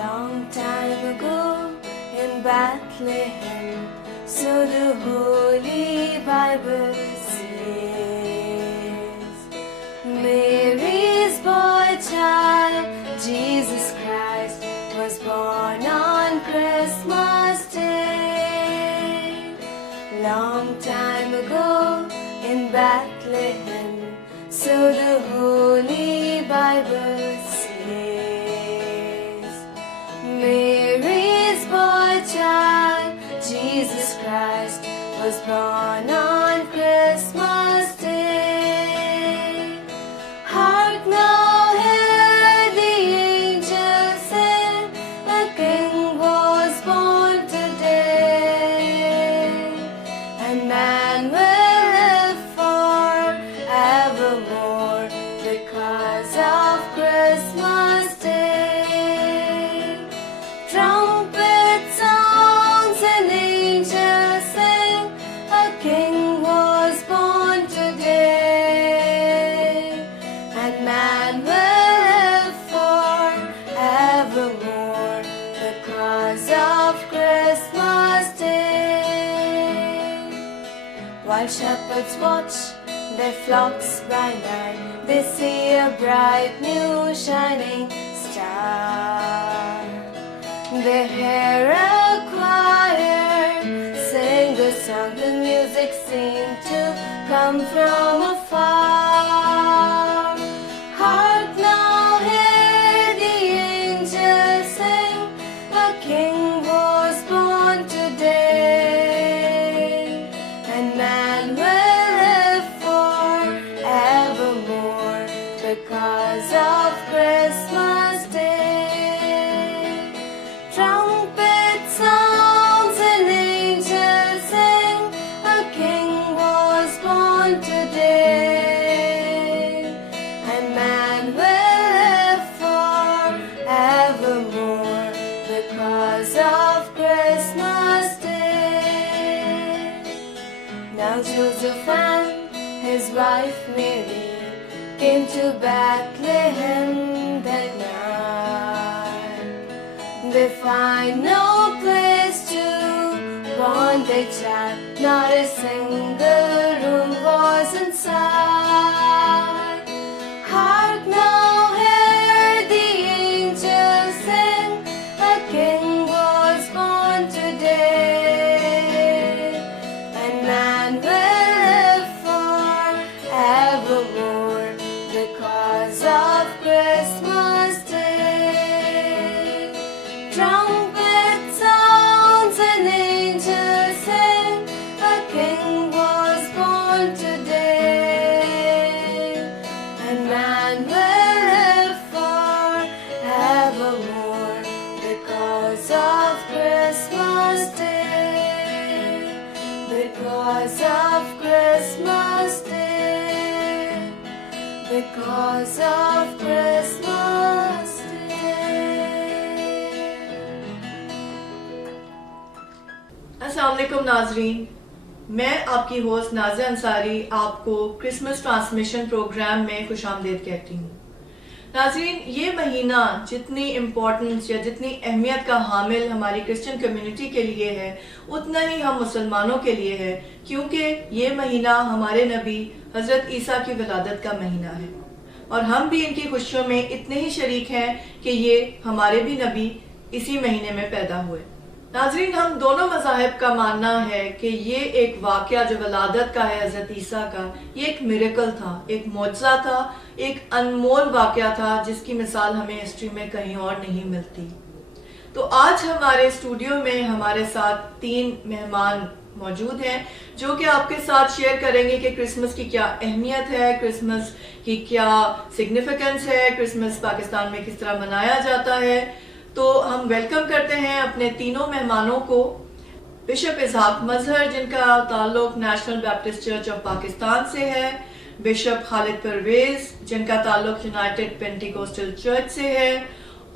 Long time ago in Bethlehem, so the Holy Bible says, Mary's boy child, Jesus Christ, was born on Christmas Day. Long time ago in Bethlehem, so the Holy Bible says, Mary's boy child, Jesus Christ, was born on Christmas Day. Hark now, hear the angels sing, a King was born today, and man will live forevermore because of Christmas Day. Trumpet songs and angels sing, a King was born today, and man will live forevermore because of Christmas Day. While shepherds watch their flocks by night, they see a bright new shining star. They hear a choir sing the song, the music seemed to come from afar. Hark now, hear the angels sing, a King was born today, and man will live forevermore because of Christmas Day. Trumpet songs and angels sing, a King was born today, and man will live forevermore because of Christmas Day. Now Joseph and his wife Mary came to Bethlehem that night. They find no place to born their child, not a single room was inside. Hark now, hear the angels sing, a King was born today, and man will live forevermore because of Christmas Day. Trumpet sounds and angels sing, a King was born today, because of Christmas Day. السلام علیکم ناظرین، میں آپ کی host Nazia Ansari آپ کو Christmas transmission programme میں خوش آمدید کہتی ہوں۔ ناظرین، یہ مہینہ جتنی امپورٹنس یا جتنی اہمیت کا حامل ہماری کرسچن کمیونٹی کے لیے ہے، اتنا ہی ہم مسلمانوں کے لیے ہے، کیونکہ یہ مہینہ ہمارے نبی حضرت عیسیٰ کی ولادت کا مہینہ ہے، اور ہم بھی ان کی خوشیوں میں اتنے ہی شریک ہیں کہ یہ ہمارے بھی نبی اسی مہینے میں پیدا ہوئے۔ ناظرین، ہم دونوں مذاہب کا ماننا ہے کہ یہ ایک واقعہ جو ولادت کا ہے حضرت عیسیٰ کا، یہ ایک میریکل تھا، ایک معجزہ تھا، ایک انمول واقعہ تھا جس کی مثال ہمیں ہسٹری میں کہیں اور نہیں ملتی۔ تو آج ہمارے اسٹوڈیو میں ہمارے ساتھ 3 مہمان موجود ہیں جو کہ آپ کے ساتھ شیئر کریں گے کہ کرسمس کی کیا اہمیت ہے، کرسمس کی کیا سگنیفیکنس ہے، کرسمس پاکستان میں کس طرح منایا جاتا ہے۔ تو ہم ویلکم کرتے ہیں اپنے تینوں مہمانوں کو۔ بشپ اسحاق مظہر، جن کا تعلق national Baptist church of Pakistan سے ہے، بشپ خالد پرویز، جن کا تعلق یونائٹڈ پینٹیکوسٹل چرچ سے ہے،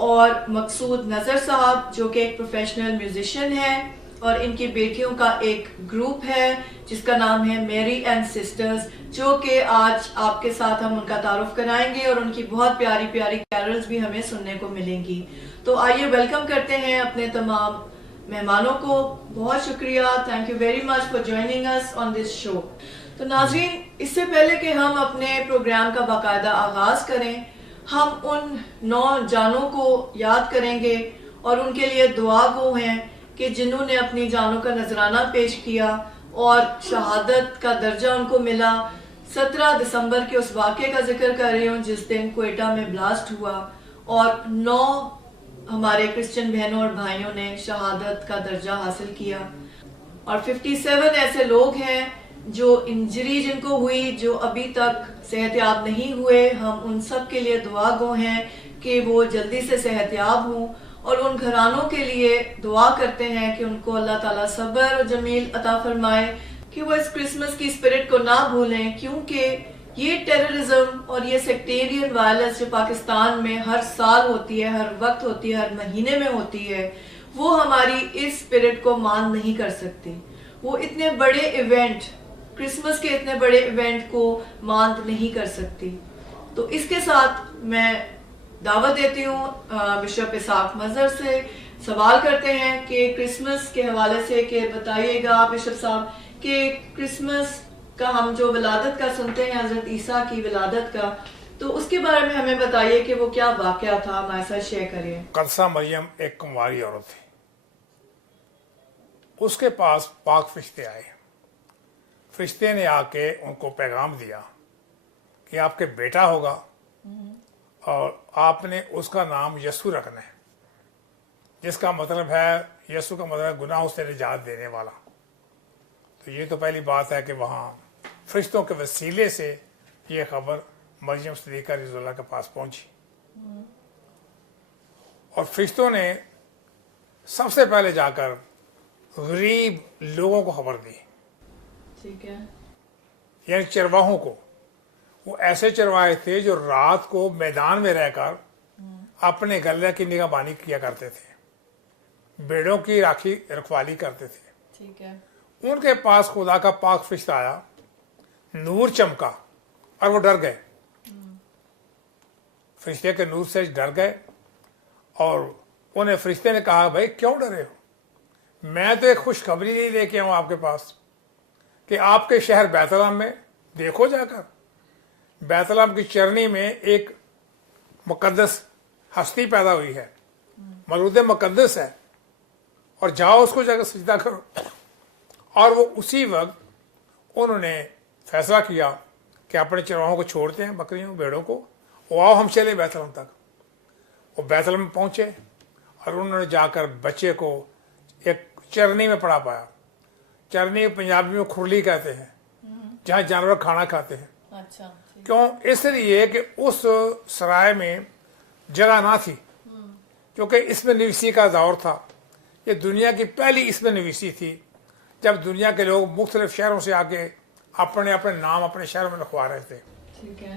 اور مقصود نظر صاحب، جو کہ ایک پروفیشنل میوزیشین ہے، اور ان کی بیٹیوں کا ایک گروپ ہے جس کا نام ہے میری اینڈ سسٹرز، جو کہ آج آپ کے ساتھ ہم ان کا تعارف کرائیں گے، اور ان کی بہت پیاری پیاری کیرلز بھی ہمیں سننے کو ملیں گی۔ تو آئیے ویلکم کرتے ہیں اپنے تمام مہمانوں کو۔ بہت شکریہ، thank you very much for joining اس آن دس شو۔ تو ناظرین، اس سے پہلے کہ ہم اپنے پروگرام کا باقاعدہ آغاز کریں، ہم ان 9 جانوں کو یاد کریں گے اور ان کے لیے دعا گو ہیں کہ جنہوں نے اپنی جانوں کا نذرانہ پیش کیا اور شہادت کا درجہ ان کو ملا۔ 17 دسمبر کے اس واقعے کا ذکر کر رہی ہوں جس دن کوئٹہ میں بلاسٹ ہوا، اور 9 ہمارے کرسچن بہنوں اور بھائیوں نے شہادت کا درجہ حاصل کیا، اور 57 ایسے لوگ ہیں جو انجری جن کو ہوئی، جو ابھی تک صحت یاب نہیں ہوئے۔ ہم ان سب کے لیے دعا گو ہیں کہ وہ جلدی سے صحت یاب ہوں، اور ان گھرانوں کے لیے دعا کرتے ہیں کہ ان کو اللہ تعالیٰ صبر اور جمیل عطا فرمائے، کہ وہ اس کرسمس کی اسپرٹ کو نہ بھولیں، کیونکہ یہ ٹیررزم اور یہ سیکٹیرین وائلنس جو پاکستان میں ہر سال ہوتی ہے، ہر وقت ہوتی ہے، ہر مہینے میں ہوتی ہے، وہ ہماری اس اسپرٹ کو مان نہیں کر سکتی۔ وہ اتنے بڑے ایونٹ، کرسمس کے اتنے بڑے ایونٹ کو ماند نہیں کر سکتی۔ تو اس کے ساتھ میں دعوت دیتی ہوں بشپ اسحاق مظہر سے، سوال کرتے ہیں کہ کرسمس کے حوالے سے کہ بتائیے گا بشپ صاحب کہ کرسمس کا ہم جو ولادت کا سنتے ہیں، حضرت عیسیٰ کی ولادت کا، تو اس کے بارے میں ہمیں بتائیے کہ وہ کیا واقعہ تھا، ہمارے ساتھ شیئر کریے۔ قدسہ مریم ایک کنواری عورت تھی، اس کے پاس پاک فرشتے آئے۔ فرشتے نے آ کے ان کو پیغام دیا کہ آپ کے بیٹا ہوگا اور آپ نے اس کا نام یسوع رکھنا ہے، جس کا مطلب ہے، یسوع کا مطلب ہے گناہوں سے نجات دینے والا۔ تو یہ تو پہلی بات ہے کہ وہاں فرشتوں کے وسیلے سے یہ خبر مریم صدیقہ رضی اللہ کے پاس پہنچی، اور فرشتوں نے سب سے پہلے جا کر غریب لوگوں کو خبر دی، ٹھیک ہے، یعنی چرواہوں کو۔ وہ ایسے چرواہے تھے جو رات کو میدان میں رہ کر اپنے گلے کی نگہبانی کیا کرتے تھے، بیڑوں کی رکھوالی کرتے تھے۔ ٹھیک ہے، ان کے پاس خدا کا پاک فرشتہ آیا، نور چمکا، اور وہ ڈر گئے، فرشتے کے نور سے ڈر گئے، اور انہیں فرشتے نے کہا بھائی کیوں ڈرے ہو؟ میں تو ایک خوشخبری نہیں لے کے آؤں آپ کے پاس کہ آپ کے شہر بیت لحم میں دیکھو جا کر، بیت لحم کی چرنی میں ایک مقدس ہستی پیدا ہوئی ہے، مولود مقدس ہے، اور جاؤ اس کو جا کر سجدہ کرو۔ اور وہ اسی وقت انہوں نے فیصلہ کیا کہ اپنے چرواہوں کو چھوڑتے ہیں، بکریوں بیڑوں کو، وہ آؤ ہم چلے بیت لحم تک۔ وہ بیت لحم میں پہنچے، اور انہوں نے جا کر بچے کو ایک چرنی میں پڑا پایا۔ چرنی پنجابی میں کھرلی کہتے ہیں، جہاں جانور کھانا کھاتے ہیں۔ اچھا، کیوں؟ اس لیے کہ اس سرائے میں جگہ نہ تھی، کیونکہ اس میں نویسی کا دور تھا۔ یہ دنیا کی پہلی اس میں نویسی تھی، جب دنیا کے لوگ مختلف شہروں سے آ کے اپنے اپنے نام اپنے شہروں میں لکھوا رہے تھے۔ ٹھیک ہے،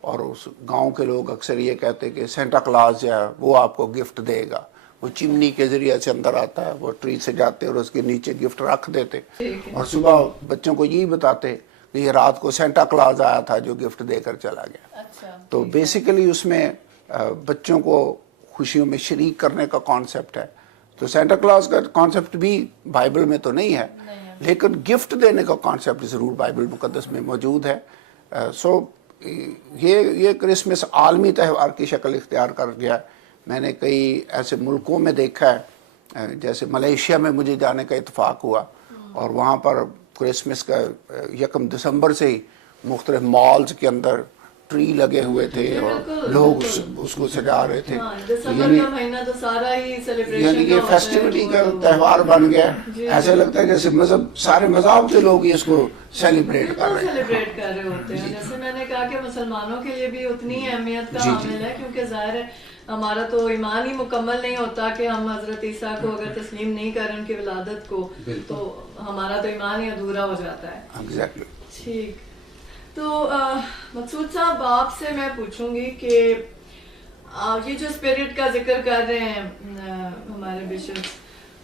اور اس گاؤں کے لوگ اکثر یہ کہتے ہیں کہ سینٹا کلاز جو ہے وہ آپ کو گفٹ دے گا. وہ چمنی کے ذریعے سے اندر آتا ہے, وہ ٹری سے جاتے اور اس کے نیچے گفٹ رکھ دیتے, اور صبح بچوں کو یہی بتاتے کہ یہ رات کو سینٹا کلاز آیا تھا جو گفٹ دے کر چلا گیا. تو بیسیکلی اس میں بچوں کو خوشیوں میں شریک کرنے کا کانسیپٹ ہے. تو سینٹا کلاز کا کانسیپٹ بھی بائبل میں تو نہیں ہے, لیکن گفٹ دینے کا کانسیپٹ ضرور بائبل مقدس میں موجود ہے. سو یہ کرسمس عالمی تہوار کی شکل اختیار کر گیا. میں نے کئی ایسے ملکوں میں دیکھا ہے, جیسے ملیشیا میں مجھے جانے کا اتفاق ہوا, اور وہاں پر کرسمس کا 1 دسمبر سے ہی مختلف مالز کے اندر ٹری لگے ہوئے تھے اور لوگ اس کو سجا رہے تھے. دسمبر کا مہینہ تو سارا ہی سیلیبریشن یعنی یہ فیسٹیوٹی کا تہوار بن گیا. ایسا لگتا ہے جیسے مذہب, سارے مذاہب کے لوگ اس کو سیلیبریٹ کر رہے ہوتے ہیں. جیسے میں نے کہا کہ مسلمانوں کے لیے بھی اتنی اہمیت کا حامل ہے, کیونکہ ظاہر ہے ہمارا تو ایمان ہی مکمل نہیں ہوتا کہ ہم حضرت عیسیٰ کو اگر تسلیم نہیں کریں ان کی ولادت کو, تو ہمارا تو ایمان ہی ادھورا ہو جاتا ہے. ایگزیکٹلی. ٹھیک. تو مقصود صاحب آپ سے میں پوچھوں گی کہ یہ جو اسپرٹ کا ذکر کر رہے ہیں ہمارے بشپ,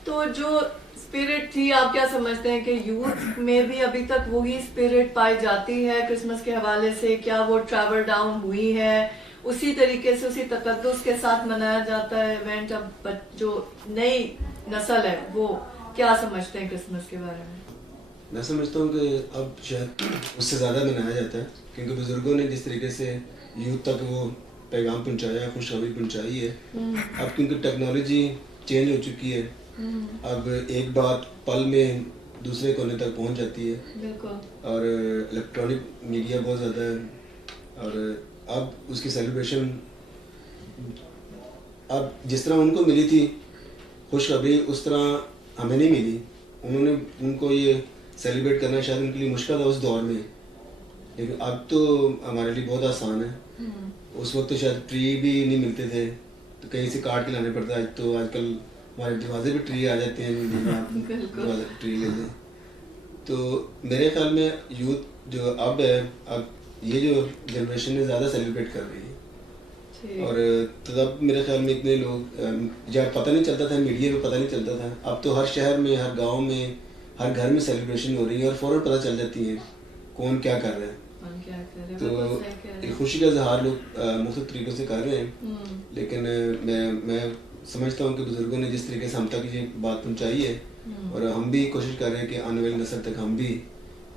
تو جو اسپرٹ تھی آپ کیا سمجھتے ہیں کہ یوتھ میں بھی ابھی تک وہی اسپرٹ پائی جاتی ہے کرسمس کے حوالے سے؟ کیا وہ ٹریول ڈاؤن ہوئی ہے اسی طریقے سے, اسی تقدس کے ساتھ منایا جاتا ہے ایونٹ؟ اب جو نئی نسل ہے وہ کیا سمجھتے ہیں کرسمس کے بارے میں؟ میں سمجھتا ہوں کہ اب شاید اس سے زیادہ منایا جاتا ہے, کیونکہ بزرگوں نے جس طریقے سے یوتھ تک وہ پیغام پہنچایا ہے, خوشخبری پہنچائی ہے. اب کیونکہ ٹیکنالوجی چینج ہو چکی ہے, اب ایک بات پل میں دوسرے کونے تک پہنچ جاتی ہے, اور الیکٹرانک میڈیا بہت زیادہ ہے, اور اب اس کی سیلیبریشن اب جس طرح ان کو ملی تھی خوشخبری اس طرح ہمیں نہیں ملی. ان کو یہ سیلیبریٹ کرنا شاید ان کے لیے مشکل تھا اس دور میں, لیکن اب تو ہمارے لیے بہت آسان ہے. اس وقت تو شاید ٹری بھی نہیں ملتے تھے, تو کہیں سے کاٹ کے لانے پڑتا ہے. تو آج کل ہمارے دروازے پہ ٹری آ جاتے ہیں, دروازے پہ ٹری لے لیں. تو میرے خیال میں یوتھ جو اب ہے, اب یہ جو جنریشن ہے زیادہ سیلیبریٹ کر رہی ہے. اور تب میرے خیال میں اتنے لوگ جب پتہ نہیں چلتا تھا, میڈیا پہ پتہ نہیں چلتا تھا. اب تو ہر شہر میں, ہر گاؤں میں, ہر گھر میں سیلیبریشن ہو رہی ہے, اور فوراً پتہ چل جاتی ہے کون کیا کر رہا ہے. تو ایک خوشی کا اظہار لوگ مختلف طریقوں سے کر رہے ہیں, لیکن میں سمجھتا ہوں کہ بزرگوں نے جس طریقے سے ہم تک یہ بات پہنچائی ہے, اور ہم بھی کوشش کر رہے ہیں کہ آنے والی نسل تک ہم بھی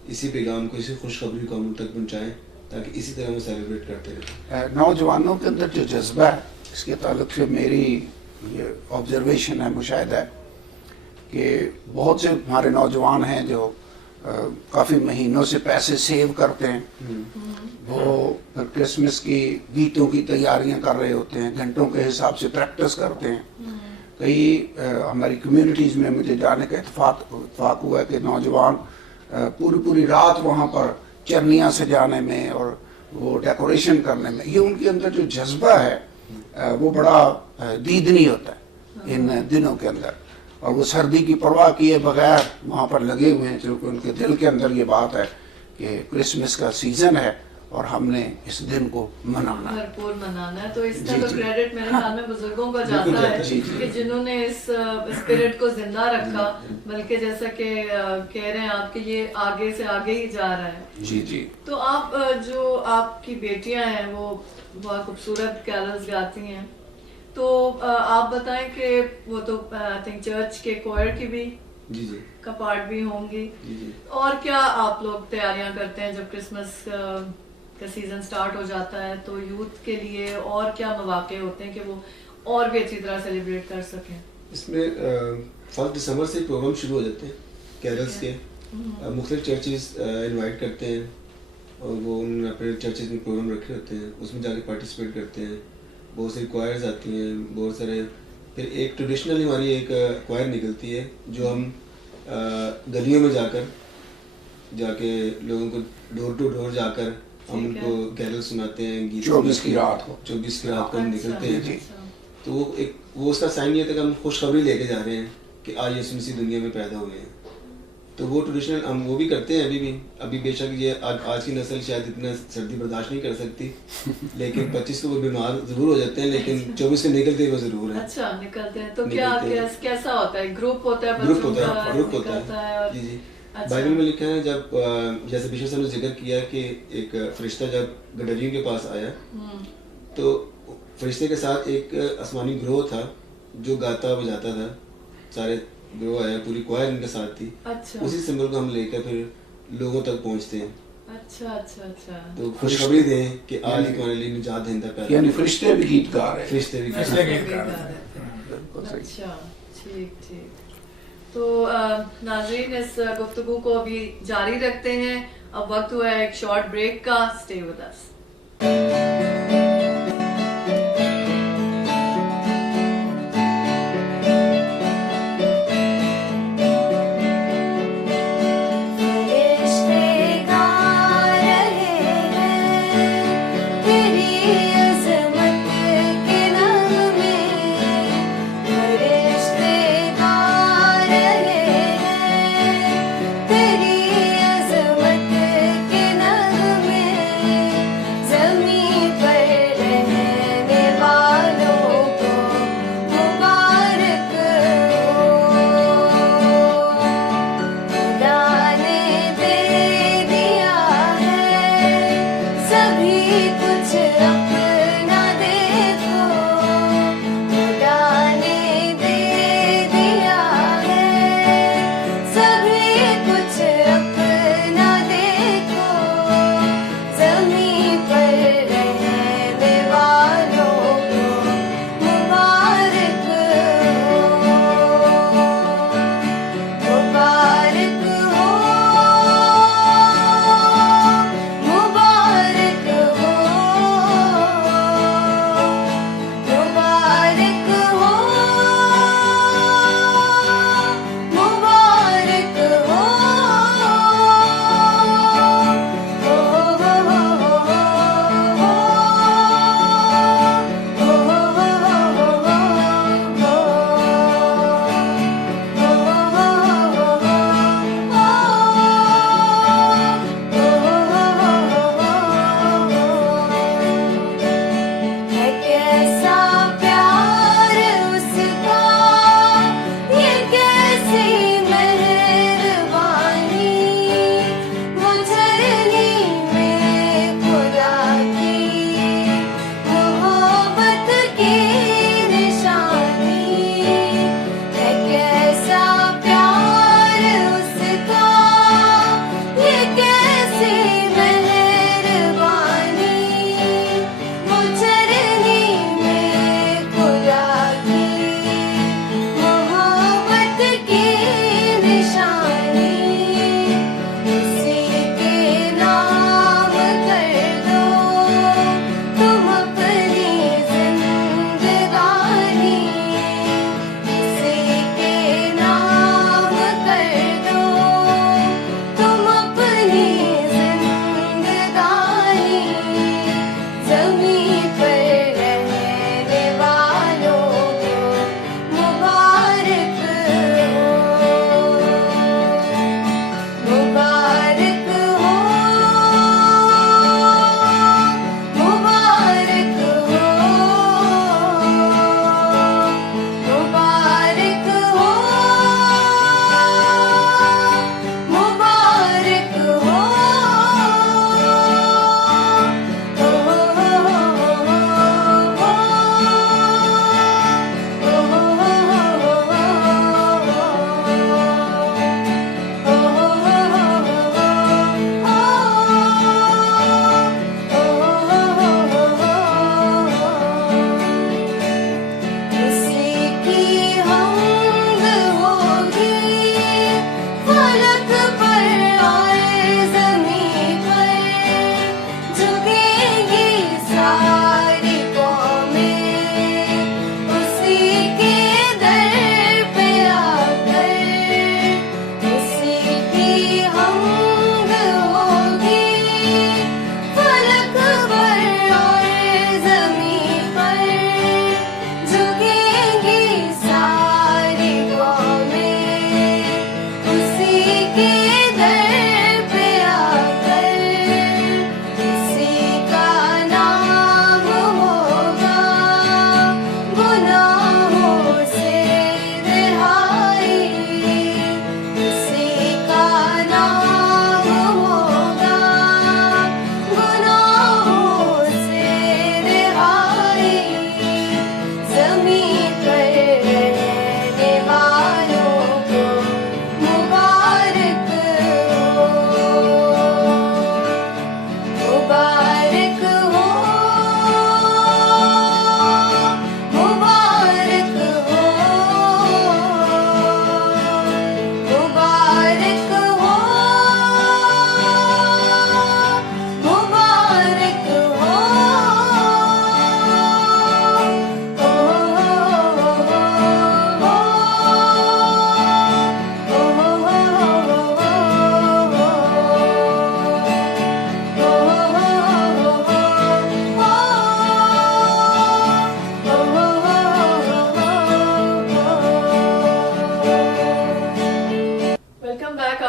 اسی پیغام کو, اسی خوشخبری کو ہم تک پہنچائیں, تاکہ اسی طرح وہ سیلیبریٹ کرتے رہیں. نوجوانوں کے اندر جو جذبہ ہے, اس کے تعلق سے میری یہ آبزرویشن ہے, مشاہدہ ہے کہ بہت سے ہمارے نوجوان ہیں جو کافی مہینوں سے پیسے سیو کرتے ہیں. وہ کرسمس کی گیتوں کی تیاریاں کر رہے ہوتے ہیں, گھنٹوں کے حساب سے پریکٹس کرتے ہیں. کئی ہماری کمیونٹیز میں مجھے جانے کا اتفاق ہوا ہے کہ نوجوان پوری رات وہاں پر چرنیاں سجانے میں اور وہ ڈیکوریشن کرنے میں, یہ ان کے اندر جو جذبہ ہے وہ بڑا دیدنی ہوتا ہے ان دنوں کے اندر. اور وہ سردی کی پرواہ کیے بغیر وہاں پر لگے ہوئے ہیں, چونکہ ان کے دل کے اندر یہ بات ہے کہ کرسمس کا سیزن ہے اور ہم نے اس دن کو منانا ہے, بھرپور منانا ہے. تو اس کا تو کریڈٹ میرے خیال میں بزرگوں کو جاتا ہے کہ جنہوں نے اس اسپرٹ کو زندہ رکھا, بلکہ جیسا کہ کہہ رہے ہیں آپ کہ یہ آگے سے آگے ہی جا رہا ہے. جی. تو آپ جو آپ کی بیٹیاں ہیں وہ بہت خوبصورت کیرلز گاتی ہیں, تو آپ بتائیں کہ وہ تو آئی تھنک چرچ کے کوئر کی بھی کا پارٹ بھی ہوں گی, اور کیا آپ لوگ تیاریاں کرتے ہیں جب کرسمس کا سیزن سٹارٹ ہو جاتا ہے؟ تو یوتھ کے لیے اور کیا مواقع ہوتے ہیں کہ وہ اور بھی اچھی طرح سیلیبریٹ کر سکیں؟ اس میں 1 دسمبر سے پروگرام شروع ہو جاتے ہیں کیرلز کے. مختلف چرچز انوائٹ کرتے ہیں, اور وہ انہوں نے اپنے چرچز میں پروگرام رکھے ہوتے ہیں, اس میں جا کے پارٹیسپیٹ کرتے ہیں. بہت ساری کوائرز آتی ہیں, بہت سارے. پھر ایک ٹریڈیشنل ہماری ایک کوائر نکلتی ہے جو ہم گلیوں میں جا کے لوگوں کو ڈور ٹو ڈور جا کر ہم ان کو کیرل سناتے ہیں. 24 کی رات کو ہم نکلتے ہیں. تو وہ اس کا سائن یہ تھا کہ ہم خوشخبری لے کے جا رہے ہیں کہ آج یسوع مسیح دنیا میں پیدا ہوئے ہیں. تو وہ ٹریڈیشنل ہم وہ بھی کرتے ہیں ابھی بے شک یہ آج کی نسل شاید اتنا سردی برداشت نہیں کر سکتی، لیکن 25 کو وہ بیمار ضرور ہو جاتے ہیں، لیکن 24 سے نکلتے وہ ضرور ہیں. اچھا نکلتے ہیں. تو کیا کیسا ہوتا ہے؟ گروپ ہوتا ہے؟ گروپ ہوتا ہے. جی جی. بائبل میں لکھا ہے جب جیسے بشپ صاحب نے ذکر کیا کہ ایک فرشتہ جب گڈریوں کے پاس آیا تو فرشتے کے ساتھ ایک آسمانی گروہ تھا جو گاتا بجاتا تھا، سارے گروہ آیا، پوری کوائر ان کے ساتھ تھی. اسی سمبل کو ہم لے کر پھر لوگوں تک پہنچتے ہیں. اچھا. تو خوشخبری دیں کہ آج تمہارے لیے نجات دہندہ پیدا، یعنی فرشتے بھی گیت گا رہے ہیں. فرشتے بھی اچھا ٹھیک. تو ناظرین اس گفتگو کو ابھی جاری رکھتے ہیں. اب وقت ہوا ہے ایک شارٹ بریک کا. Stay with us. زمین پر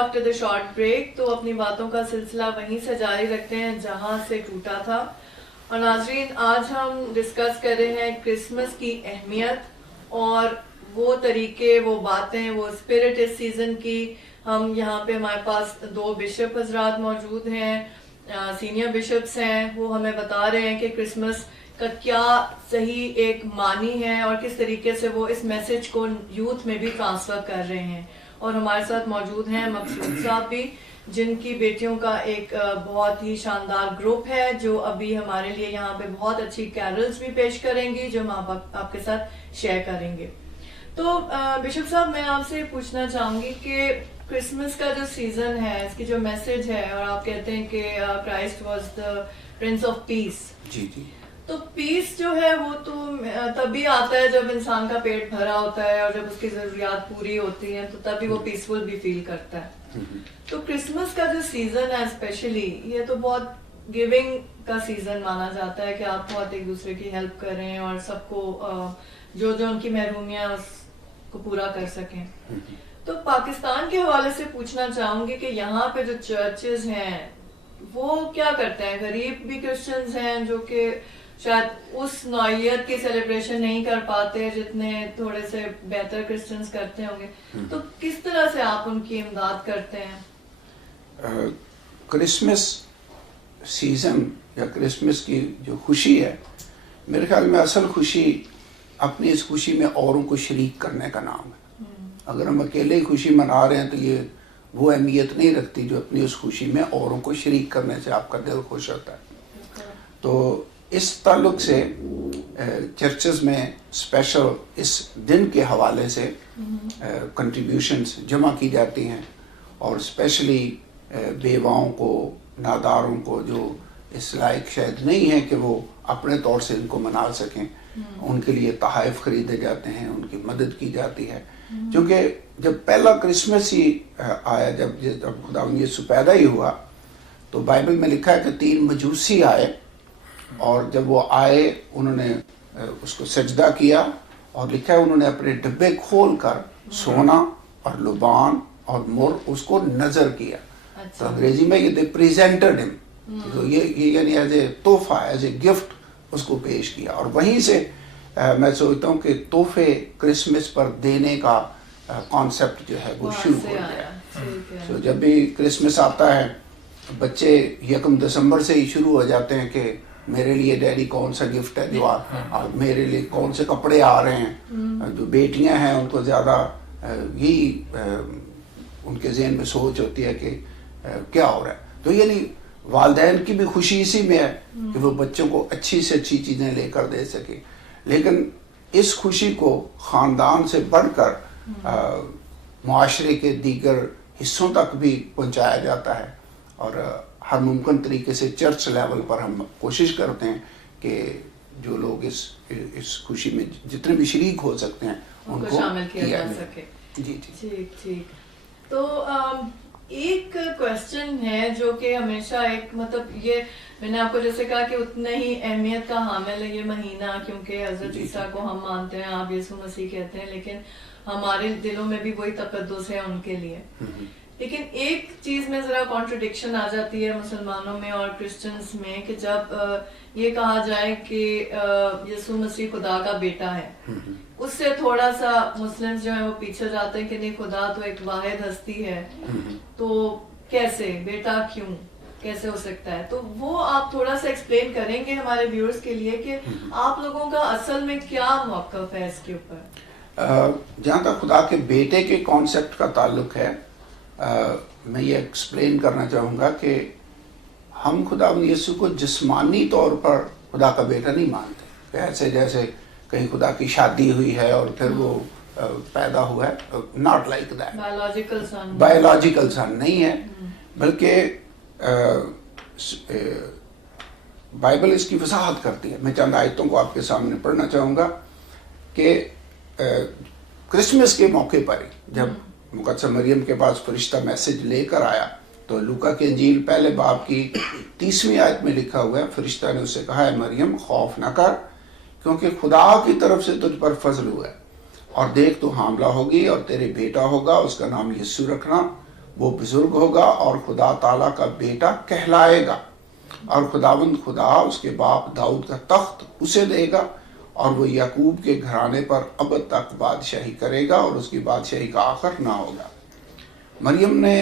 after the short break. تو اپنی باتوں کا سلسلہ وہیں سے جاری رکھتے ہیں جہاں سے ٹوٹا تھا. اور ناظرین آج ہم ڈسکس کر رہے ہیں کرسمس کی اہمیت اور وہ طریقے، وہ باتیں، وہ اسپرٹ اس سیزن کی. ہم یہاں پہ ہمارے پاس 2 بشپ حضرات موجود ہیں، سینئر بشپس ہیں. وہ ہمیں بتا رہے ہیں کہ کرسمس کا کیا صحیح ایک معنی ہے اور کس طریقے سے وہ اس میسج کو یوتھ میں بھی ٹرانسفر کر رہے ہیں. اور ہمارے ساتھ موجود ہیں مقصود صاحب بھی، جن کی بیٹیوں کا ایک بہت ہی شاندار گروپ ہے جو ابھی ہمارے لیے یہاں پہ بہت اچھی کیرلز بھی پیش کریں گی جو ہم آپ کے ساتھ شیئر کریں گے. تو بشپ صاحب میں آپ سے پوچھنا چاہوں گی کہ کرسمس کا جو سیزن ہے، اس کی جو میسج ہے، اور آپ کہتے ہیں کہ Christ was the prince of peace. جی جی. تو پیس جو ہے وہ تو تبھی آتا ہے جب انسان کا پیٹ بھرا ہوتا ہے اور جب اس کی ضروریات پوری ہوتی ہیں تو تبھی وہ پیسفل بھی فیل کرتا ہے. تو کرسمس کا جو سیزن ہے اسپیشلی، یہ تو بہت گیونگ کا سیزن مانا جاتا ہے کہ آپ بہت ایک دوسرے کی ہیلپ کریں اور سب کو جو ان کی محرومیاں اس کو پورا کر سکیں. تو پاکستان کے حوالے سے پوچھنا چاہوں گی کہ یہاں پہ جو چرچز ہیں وہ کیا کرتے ہیں؟ غریب بھی کرسچنز ہیں جو کہ شاید اس نوعیت کی سیلیبریشن نہیں کر پاتے جتنے تھوڑے سے بہتر کرسچنز کرتے ہوں گے. تو کس طرح سے آپ ان کی امداد کرتے ہیں؟ کرسمس سیزن یا کرسمس کی جو خوشی ہے، میرے خیال میں اصل خوشی اپنی اس خوشی میں اوروں کو شریک کرنے کا نام ہے. اگر ہم اکیلے ہی خوشی منا رہے ہیں تو یہ وہ اہمیت نہیں رکھتی جو اپنی اس خوشی میں اوروں کو شریک کرنے سے آپ کا دل خوش ہوتا ہے. تو اس تعلق سے چرچز میں اسپیشل اس دن کے حوالے سے کنٹریبیوشنز جمع کی جاتی ہیں اور اسپیشلی بیواؤں کو، ناداروں کو جو اس لائق شاید نہیں ہے کہ وہ اپنے طور سے ان کو منا سکیں، ان کے لیے تحائف خریدے جاتے ہیں، ان کی مدد کی جاتی ہے. کیونکہ جب پہلا کرسمس ہی آیا، جب خدا یسوع پیدا ہی ہوا، تو بائبل میں لکھا ہے کہ 3 مجوسی آئے اور جب وہ آئے انہوں نے اس کو سجدہ کیا اور لکھا ہے انہوں نے اپنے ڈبے کھول کر سونا اور لبان اور مر اس کو نظر کیا. تو انگریزی میں یہ پریزنٹڈ ہم، تو یہ یعنی ایز اے تحفہ، ایز اے گفٹ اس کو پیش کیا. اور وہیں سے میں سوچتا ہوں کہ تحفے کرسمس پر دینے کا کانسیپٹ جو ہے وہ شروع ہو گیا. تو جب بھی کرسمس آتا ہے بچے 1 دسمبر سے ہی شروع ہو جاتے ہیں کہ میرے لیے ڈیڈی کون سا گفٹ ہے جو اور میرے لیے کون سے کپڑے آ رہے ہیں. جو بیٹیاں ہیں ان کو زیادہ یہی ان کے ذہن میں سوچ ہوتی ہے کہ کیا ہو رہا ہے. تو یعنی والدین کی بھی خوشی اسی میں ہے کہ وہ بچوں کو اچھی سے اچھی چیزیں لے کر دے سکے. لیکن اس خوشی کو خاندان سے بڑھ کر معاشرے کے دیگر حصوں تک بھی پہنچایا جاتا ہے اور ہر ممکن طریقے سے چرچ لیول پر ہم کوشش کرتے ہیں کہ جو لوگ اس خوشی میں جتنے بھی شریک ہو سکتے ہیں ان کو شامل کیا جا سکے. جی جی. ٹھیک. تو ایک کوشچن ہے جو کہ ہمیشہ ایک مطلب یہ میں نے آپ کو جیسے کہا کہ اتنا ہی اہمیت کا حامل ہے یہ مہینہ، کیونکہ حضرت عیسیٰ کو ہم مانتے ہیں، آپ یسوع مسیح کہتے ہیں، لیکن ہمارے دلوں میں بھی وہی تقدس ہے ان کے لیے. لیکن ایک چیز میں ذرا کانٹرڈکشن آ جاتی ہے مسلمانوں میں اور کرسچنز میں کہ جب یہ کہا جائے کہ یسوع مسیح خدا کا بیٹا ہے، اس سے تھوڑا سا مسلمز جو ہیں وہ پیچھے جاتے ہیں کہ نہیں، خدا تو ایک واحد ہستی ہے، تو کیسے بیٹا کیوں، کیسے ہو سکتا ہے؟ تو وہ آپ تھوڑا سا ایکسپلین کریں گے ہمارے ویورز کے لیے کہ آپ لوگوں کا اصل میں کیا موقف ہے اس کے اوپر؟ جہاں تک خدا کے بیٹے کے کانسیپٹ کا تعلق ہے، میں یہ ایکسپلین کرنا چاہوں گا کہ ہم خدا یسوع کو جسمانی طور پر خدا کا بیٹا نہیں مانتے، ایسے جیسے کہیں خدا کی شادی ہوئی ہے اور پھر وہ پیدا ہوا ہے، ناٹ لائک دیٹ. بایولوجیکل سن نہیں ہے، بلکہ بائبل اس کی وضاحت کرتی ہے. میں چند آیتوں کو آپ کے سامنے پڑھنا چاہوں گا کہ کرسمس کے موقع پر جب مقدسہ مریم کے پاس فرشتہ میسج لے کر آیا تو لوکا کی انجیل پہلے باب کی 30ویں آیت میں لکھا ہوا ہے، فرشتہ نے اس سے کہا ہے مریم خوف نہ کر، کیونکہ خدا کی طرف سے تجھ پر فضل ہوا ہے، اور دیکھ تو حاملہ ہوگی اور تیرے بیٹا ہوگا، اس کا نام یسوع رکھنا، وہ بزرگ ہوگا اور خدا تعالیٰ کا بیٹا کہلائے گا، اور خداوند خدا اس کے باپ داؤد کا تخت اسے دے گا، اور وہ یعقوب کے گھرانے پر ابد تک بادشاہی کرے گا، اور اس کی بادشاہی کا آخر نہ ہوگا۔ مریم نے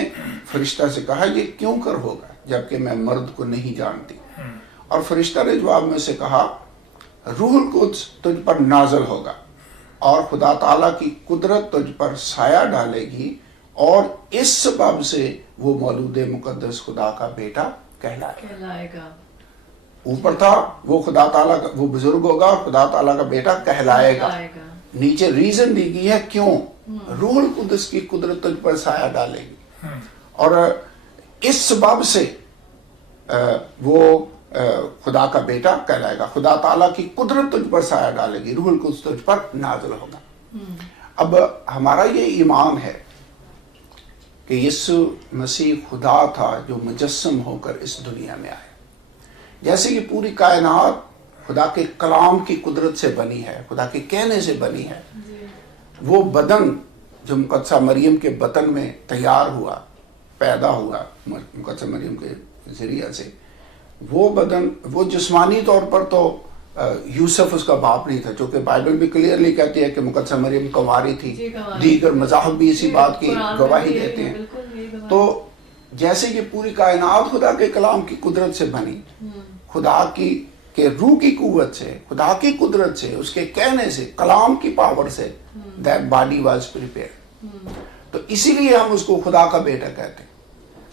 فرشتہ سے کہا یہ کیوں کر ہوگا جبکہ میں مرد کو نہیں جانتی؟ اور فرشتہ نے جواب میں سے کہا روح القدس تجھ پر نازل ہوگا اور خدا تعالیٰ کی قدرت تجھ پر سایہ ڈالے گی، اور اس سبب سے وہ مولود مقدس خدا کا بیٹا کہلائے گا۔ اوپر تھا وہ خدا تعالیٰ کا وہ بزرگ ہوگا اور خدا تعالیٰ کا بیٹا کہلائے گا۔ نیچے ریزن دی گئی ہے کیوں، روح القدس کی قدرت تجھ پر سایہ ڈالے گی، اور اس سبب سے وہ خدا کا بیٹا کہلائے گا، خدا تعالیٰ کی قدرت تجھ پر سایہ ڈالے گی، روح القدس تجھ پر نازل ہوگا۔ اب ہمارا یہ ایمان ہے کہ یسوع مسیح خدا تھا جو مجسم ہو کر اس دنیا میں آیا۔ جیسے کہ پوری کائنات خدا کے کلام کی قدرت سے بنی ہے، خدا کے کہنے سے بنی ہے، وہ بدن جو مقدسہ مریم کے بطن میں تیار ہوا، پیدا ہوا مقدسہ مریم کے ذریعہ سے، وہ بدن وہ جسمانی طور پر تو یوسف اس کا باپ نہیں تھا، چونکہ بائبل بھی کلیئرلی کہتی ہے کہ مقدسہ مریم کنواری تھی، دیگر مذاہب بھی اسی بات کی گواہی دیتے ہیں۔ تو جیسے کہ پوری کائنات خدا کے کلام کی قدرت سے بنی، خدا کی کہ روح کی قوت سے، خدا کی قدرت سے، اس کے کہنے سے، کلام کی پاور سے that body was prepared۔ تو اسی لیے ہم اس کو خدا کا بیٹا کہتے ہیں۔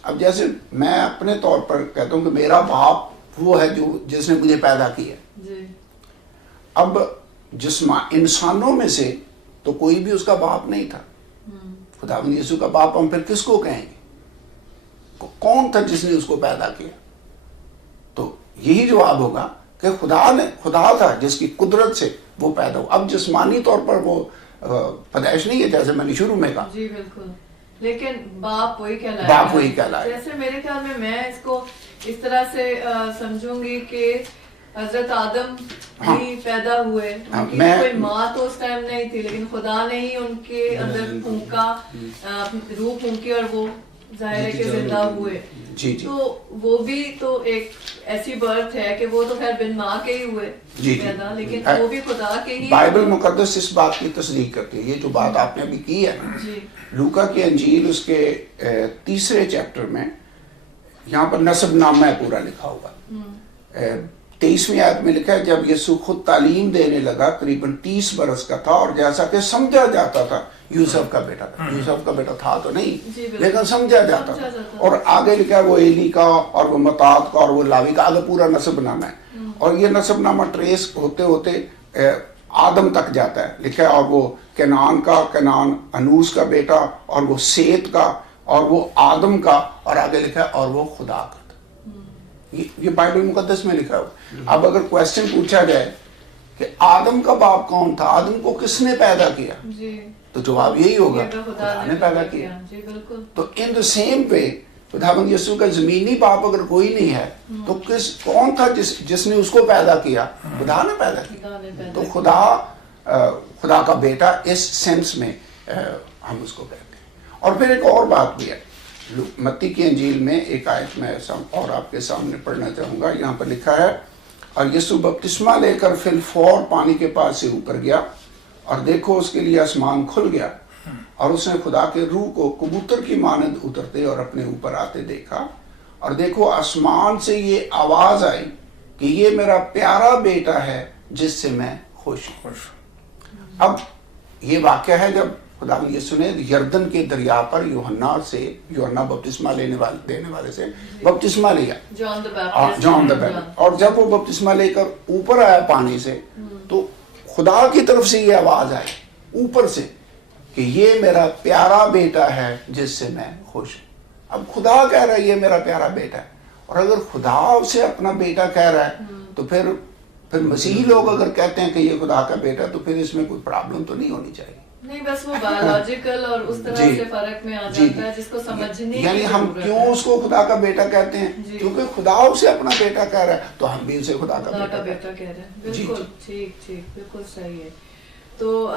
اب جیسے میں اپنے طور پر کہتا ہوں کہ میرا باپ وہ ہے جو جس نے مجھے پیدا کیا۔ اب انسانوں میں سے تو کوئی بھی اس کا باپ نہیں تھا، خداوند یسوع کا باپ ہم پھر کس کو کہیں گے؟ کون تھا جس نے اس کو پیدا کیا؟ تو یہی جواب ہوگا کہ خدا تھا جس کی قدرت سے وہ پیدا ہو۔ اب جسمانی طور پر وہ پیدائش نہیں ہے جیسے میں نے شروع میں کہا، جی بالکل، لیکن باپ وہی کہلائے، باپ وہی کہلائے۔ جیسے میرے خیال میں اس کو اس طرح سے سمجھوں گی کہ حضرت آدم بھی پیدا ہوئے، ان کی کوئی ماں تو اس ٹائم نہیں تھی، لیکن خدا نے ہی ان کے اندر پھونکا، روح پھونکی، اور وہ ظاہر ہے کہ زندہ ہوئے۔ تو وہ بھی تو ایک ایسی برتھ ہے کہ وہ تو خیر بن ماں کے ہی ہوئے پیدا، لیکن وہ بھی خدا کے ہی۔ بائبل مقدس اس بات کی تصدیق کرتی ہے، یہ جو بات آپ نے ابھی کی ہے، لوکا کی انجیل اس کے 3 چیپٹر میں یہاں پر نسب نامہ پورا لکھا ہوا، 23ویں آیت میں لکھا ہے جب یسوع خود تعلیم دینے لگا قریباً 30 برس کا تھا، اور جیسا کہ سمجھا جاتا تھا یوسف کا بیٹا تھا، یوسف کا بیٹا تھا تو نہیں لیکن سمجھا جاتا تھا، اور آگے لکھا ہے وہ ایلی کا اور وہ متات کا اور وہ لاوی کا، آگے پورا نسب نامہ ہے، اور یہ نسب نامہ ٹریس ہوتے ہوتے آدم تک جاتا ہے، لکھا ہے اور وہ کنعان کا، کنعان انوس کا بیٹا، اور وہ سیت کا، اور وہ آدم کا، اور آگے لکھا ہے اور وہ خدا کا۔ یہ بائبل مقدس میں لکھا ہوا۔ اب اگر کویسچن پوچھا جائے کہ آدم کا باپ کون تھا، آدم کو کس نے پیدا کیا، تو جواب یہی ہوگا خدا نے پیدا کیا۔ تو ان دا سیم وے خداوند یسوع کا زمینی باپ اگر کوئی نہیں ہے تو کون تھا جس نے اس کو پیدا کیا؟ خدا نے پیدا کیا۔ تو خدا کا بیٹا اس سینس میں ہم اس کو کہتے ہیں۔ اور پھر ایک اور بات بھی ہے، متی کی انجیل میں ایک آیت میں اور آپ کے سامنے پڑھنا چاہوں گا، یہاں پر لکھا ہے اور یسوع بپتسمہ لے کر فی الفور پانی کے پاس سے اوپر گیا، اور دیکھو اس کے لیے آسمان کھل گیا، اور اس نے خدا کے روح کو کبوتر کی مانند اترتے اور اپنے اوپر آتے دیکھا، اور دیکھو آسمان سے یہ آواز آئی کہ یہ میرا پیارا بیٹا ہے جس سے میں خوش ہوں۔ اب یہ واقعہ ہے جب خدا یسوع نے یردن کے دریا پر یوحنا بپتسمہ دینے والے سے بپتسمہ لیا، جان دا بیپٹسٹ، اور جب وہ بپتسمہ لے کر اوپر آیا پانی سے تو خدا کی طرف سے یہ آواز آئی اوپر سے کہ یہ میرا پیارا بیٹا ہے جس سے میں خوش ہوں۔ اب خدا کہہ رہا ہے یہ میرا پیارا بیٹا ہے، اور اگر خدا اسے اپنا بیٹا کہہ رہا ہے تو پھر مسیحی لوگ اگر کہتے ہیں کہ یہ خدا کا بیٹا، تو پھر اس میں کوئی پرابلم تو نہیں ہونی چاہیے۔ نہیں، بس وہ بایولوجیکل اور اس طرح سے فرق میں آ جاتا ہے جس کو سمجھنے، یعنی ہم کیوں اس کو خدا کا بیٹا کہتے ہیں؟ کیونکہ خدا اسے اپنا بیٹا کہہ رہا ہے تو ہم بھی اسے خدا کا بیٹا کہہ رہے ہیں۔ بالکل ٹھیک، بالکل صحیح ہے۔ تو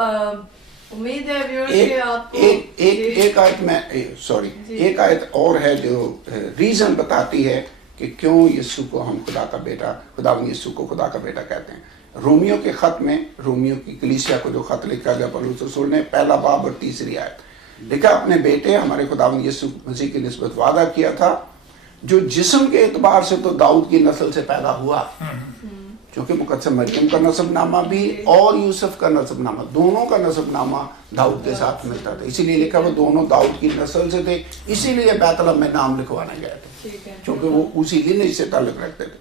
امید ہے viewers کہ آپ کو ایک آیت میں سوری ایک آیت اور ہے جو ریزن بتاتی ہے کہ کیوں یسوع کو ہم خدا کا بیٹا خداوند یسوع کو خدا کا بیٹا کہتے ہیں. رومیو کے خط میں رومیو کی کلیسیا کو جو خط لکھا گیا پولس رسول نے 1 باب اور 3 آیت لکھا اپنے بیٹے ہمارے خداوند یسوع مسیح کی نسبت وعدہ کیا تھا جو جسم کے اعتبار سے تو داؤد کی نسل سے پیدا ہوا کیونکہ مقدس مریم کا نسب نامہ بھی اور یوسف کا نسب نامہ دونوں کا نسب نامہ داؤد کے ساتھ ملتا تھا اسی لیے لکھا وہ دونوں داؤد کی نسل سے تھے اسی لیے بیت لحم میں نام لکھوانے گئے تھے کیونکہ وہ اسی لینیج سے تعلق رکھتے تھے.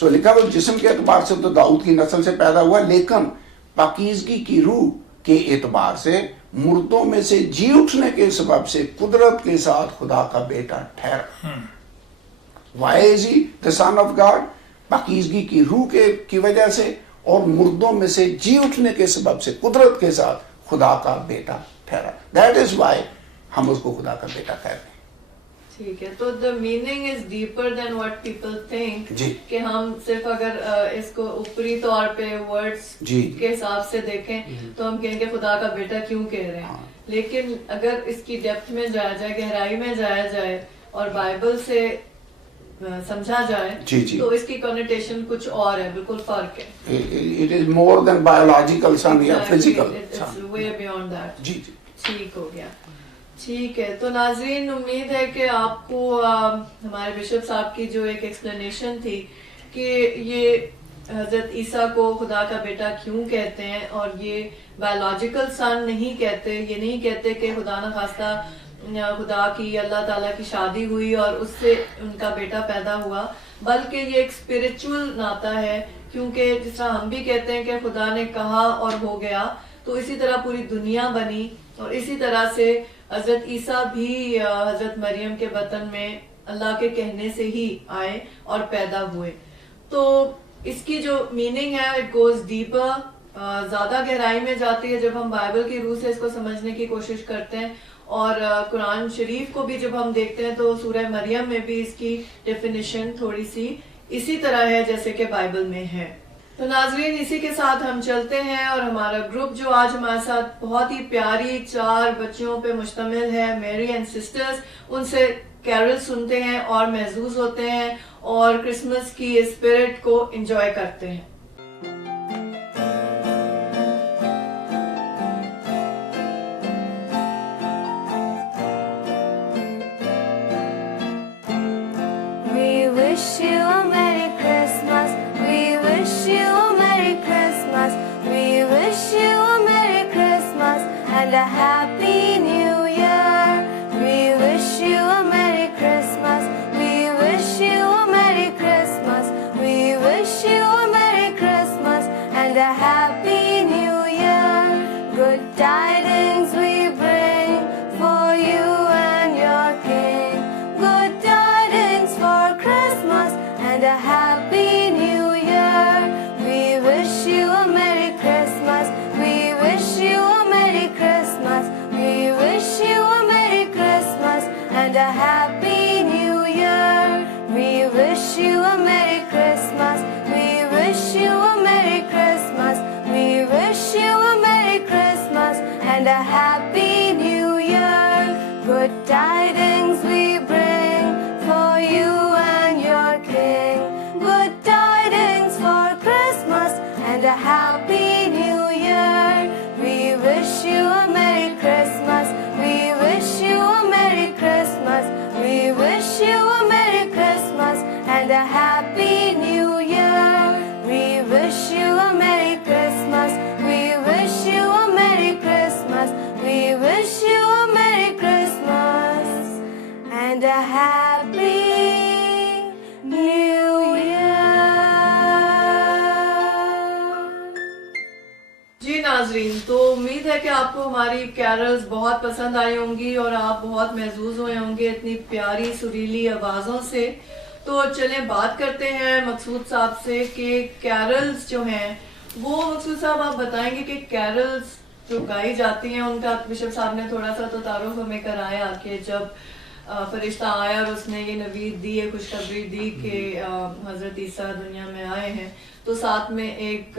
سو لکھا وہ جسم کے اعتبار سے تو داؤد کی نسل سے پیدا ہوا لیکن پاکیزگی کی روح کے اعتبار سے مردوں میں سے جی اٹھنے کے سبب سے قدرت کے ساتھ خدا کا بیٹا ٹھہرا. Why is he the son of God? پاکیزگی کی روح کی وجہ سے اور مردوں میں سے جی اٹھنے کے سبب سے قدرت کے ساتھ خدا کا بیٹا ٹھہرا. That is why ہم اس کو خدا کا بیٹا کہتے ہیں. ٹھیک ہے تو the meaning is deeper than what people think جی کہ ہم صرف اگر اس کو اوپری طور پہ ورڈز کے حساب سے دیکھیں تو ہم کہیں گے خدا کا بیٹا کیوں کہہ رہے ہیں لیکن اگر اس کی ڈیپتھ میں جایا جائے گہرائی میں جایا جائے اور بائبل سے سمجھا جائے تو اس کی کنوٹیشن کچھ اور ہے بالکل فرق ہے. It is more than biological son یا physical It's way beyond that. جی ٹھیک ہو گیا. ٹھیک ہے تو ناظرین امید ہے کہ آپ کو ہمارے بشپ صاحب کی جو ایک ایکسپلینیشن تھی کہ یہ حضرت عیسیٰ کو خدا کا بیٹا کیوں کہتے ہیں اور یہ بایولوجیکل سن نہیں کہتے یہ نہیں کہتے کہ خدا نخواستہ خدا کی اللہ تعالیٰ کی شادی ہوئی اور اس سے ان کا بیٹا پیدا ہوا بلکہ یہ ایک اسپرچول ناطہ ہے کیونکہ جس طرح ہم بھی کہتے ہیں کہ خدا نے کہا اور ہو گیا تو اسی طرح پوری دنیا بنی اور اسی طرح سے حضرت عیسیٰ بھی حضرت مریم کے بطن میں اللہ کے کہنے سے ہی آئے اور پیدا ہوئے. تو اس کی جو میننگ ہے اٹ گوز ڈیپر زیادہ گہرائی میں جاتی ہے جب ہم بائبل کی روح سے اس کو سمجھنے کی کوشش کرتے ہیں اور قرآن شریف کو بھی جب ہم دیکھتے ہیں تو سورہ مریم میں بھی اس کی ڈیفینیشن تھوڑی سی اسی طرح ہے جیسے کہ بائبل میں ہے. تو ناظرین اسی کے ساتھ ہم چلتے ہیں اور ہمارا گروپ جو آج ہمارے ساتھ بہت ہی پیاری 4 بچیوں پہ مشتمل ہے میری اینڈ سسٹرز ان سے کیرل سنتے ہیں اور محظوظ ہوتے ہیں اور کرسمس کی اسپرٹ کو انجوائے کرتے ہیں. And a happy new year. We wish you a Merry Christmas. We wish you a Merry Christmas. We wish you a Merry Christmas and a happy new year. Good tidings we bring for you and your King. Good tidings for Christmas and a happy new year. We wish you a Merry Christmas. We wish you a Merry Christmas. We wish you a Merry Christmas and a happy new year. We wish you a Merry Christmas. We wish you a Merry Christmas. We wish you a Merry Christmas and a happy new year. Good tidings we bring for you and your King. Good tidings for Christmas and a happy new year. We wish you a Merry Christmas. We wish you a Merry Christmas. We wish you a Merry Christmas and a happy new year. We wish you a Merry Christmas. We wish you a Merry Christmas. We wish you a Merry Christmas and a happy new year. جی ناظرین تو امید ہے کہ آپ کو ہماری کیرلز بہت پسند آئی ہوں گی اور آپ بہت محظوظ ہوئے ہوں گے اتنی پیاری سریلی آوازوں سے. تو چلیں بات کرتے ہیں مقصود صاحب سے کہ کیرلز جو ہیں وہ مقصود صاحب آپ بتائیں گے کہ کیرلز جو گائی جاتی ہیں ان کا بشپ صاحب نے تھوڑا سا تو تعارف ہمیں کرایا کہ جب فرشتہ آیا اور اس نے یہ نوید دی ہے خوشخبری دی کہ حضرت عیسیٰ دنیا میں آئے ہیں تو ساتھ میں ایک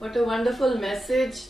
What a wonderful message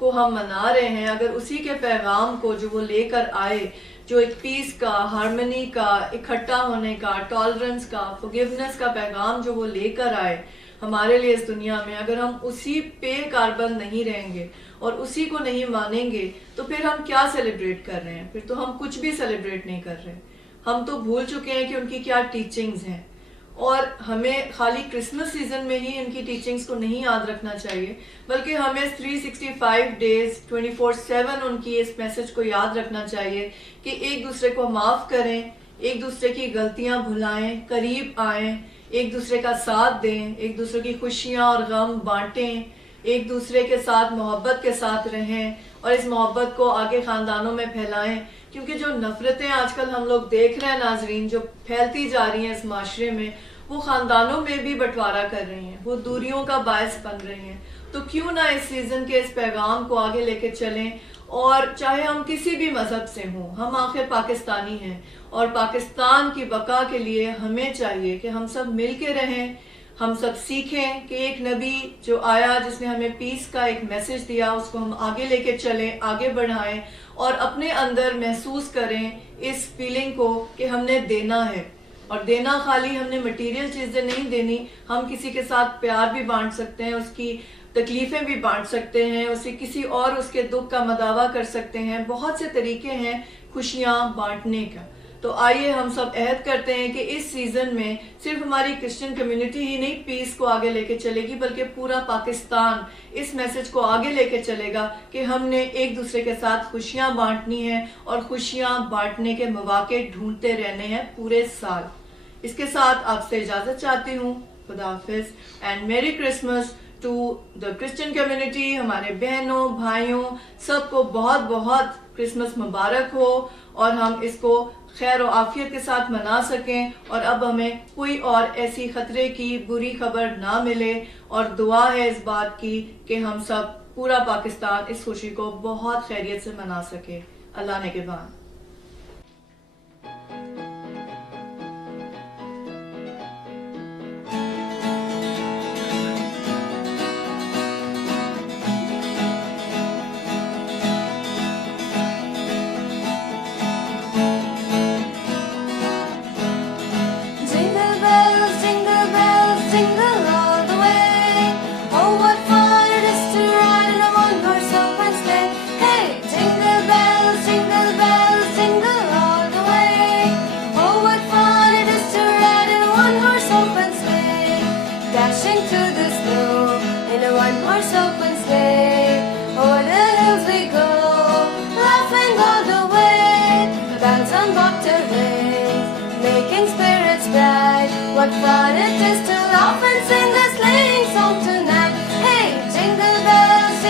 کو ہم منا رہے ہیں، اگر اسی کے پیغام کو جو وہ لے کر آئے، جو ایک پیس کا، ہارمنی کا، اکٹھا ہونے کا، ٹالرنس کا، فورگیونیس کا پیغام جو وہ لے کر آئے ہمارے لیے اس دنیا میں، اگر ہم اسی پہ کاربند نہیں رہیں گے اور اسی کو نہیں مانیں گے تو پھر ہم کیا سیلیبریٹ کر رہے ہیں؟ پھر تو ہم کچھ بھی سیلیبریٹ نہیں کر رہے. ہم تو بھول چکے ہیں کہ ان کی کیا ٹیچنگز ہیں، اور ہمیں خالی کرسمس سیزن میں ہی ان کی ٹیچنگز کو نہیں یاد رکھنا چاہیے، بلکہ ہمیں 365 ڈیز 24/7 ان کی اس میسج کو یاد رکھنا چاہیے کہ ایک دوسرے کو معاف کریں، ایک دوسرے کی غلطیاں بھلائیں، قریب آئیں، ایک دوسرے کا ساتھ دیں، ایک دوسرے کی خوشیاں اور غم بانٹیں، ایک دوسرے کے ساتھ محبت کے ساتھ رہیں، اور اس محبت کو آگے خاندانوں میں پھیلائیں. کیونکہ جو نفرتیں آج کل ہم لوگ دیکھ رہے ہیں ناظرین، جو پھیلتی جا رہی ہیں اس معاشرے میں، وہ خاندانوں میں بھی بٹوارا کر رہی ہیں، وہ دوریوں کا باعث بن رہی ہیں. تو کیوں نہ اس سیزن کے اس پیغام کو آگے لے کے چلیں، اور چاہے ہم کسی بھی مذہب سے ہوں، ہم آخر پاکستانی ہیں، اور پاکستان کی بقا کے لیے ہمیں چاہیے کہ ہم سب مل کے رہیں، ہم سب سیکھیں کہ ایک نبی جو آیا جس نے ہمیں پیس کا ایک میسج دیا، اس کو ہم آگے لے کے چلیں، آگے بڑھائیں، اور اپنے اندر محسوس کریں اس فیلنگ کو کہ ہم نے دینا ہے. اور دینا خالی ہم نے مٹیریل چیزیں نہیں دینی، ہم کسی کے ساتھ پیار بھی بانٹ سکتے ہیں، اس کی تکلیفیں بھی بانٹ سکتے ہیں، اسے کسی اور اس کے دکھ کا مداوع کر سکتے ہیں. بہت سے طریقے ہیں خوشیاں بانٹنے کا. تو آئیے ہم سب عہد کرتے ہیں کہ اس سیزن میں صرف ہماری کرسچن کمیونٹی ہی نہیں پیس کو آگے لے کے چلے گی، بلکہ پورا پاکستان اس میسج کو آگے لے کے چلے گا کہ ہم نے ایک دوسرے کے ساتھ خوشیاں بانٹنی ہیں، اور خوشیاں بانٹنے کے مواقع ڈھونڈتے رہنے ہیں پورے سال. اس کے ساتھ آپ سے اجازت چاہتی ہوں. خدا حافظ and merry Christmas to the Christian community. ہمارے بہنوں بھائیوں سب کو بہت بہت کرسمس مبارک ہو، اور ہم اس کو خیر و عافیت کے ساتھ منا سکیں، اور اب ہمیں کوئی اور ایسی خطرے کی بری خبر نہ ملے. اور دعا ہے اس بات کی کہ ہم سب پورا پاکستان اس خوشی کو بہت خیریت سے منا سکے. اللہ نگہبان. Jingle bells, jingle all the way. Oh, what fun it is to ride in a one-horse open sleigh. Hey, jingle bells, jingle all the way. Oh, what fun it is to ride in a one-horse open sleigh. Dashing through the snow in a one-horse open sleigh. Over the hills we go, laughing all the way. The bells on bobtail rings, making spirits bright. What fun it is to laugh and sing a sleighing song tonight. Hey, jingle bells,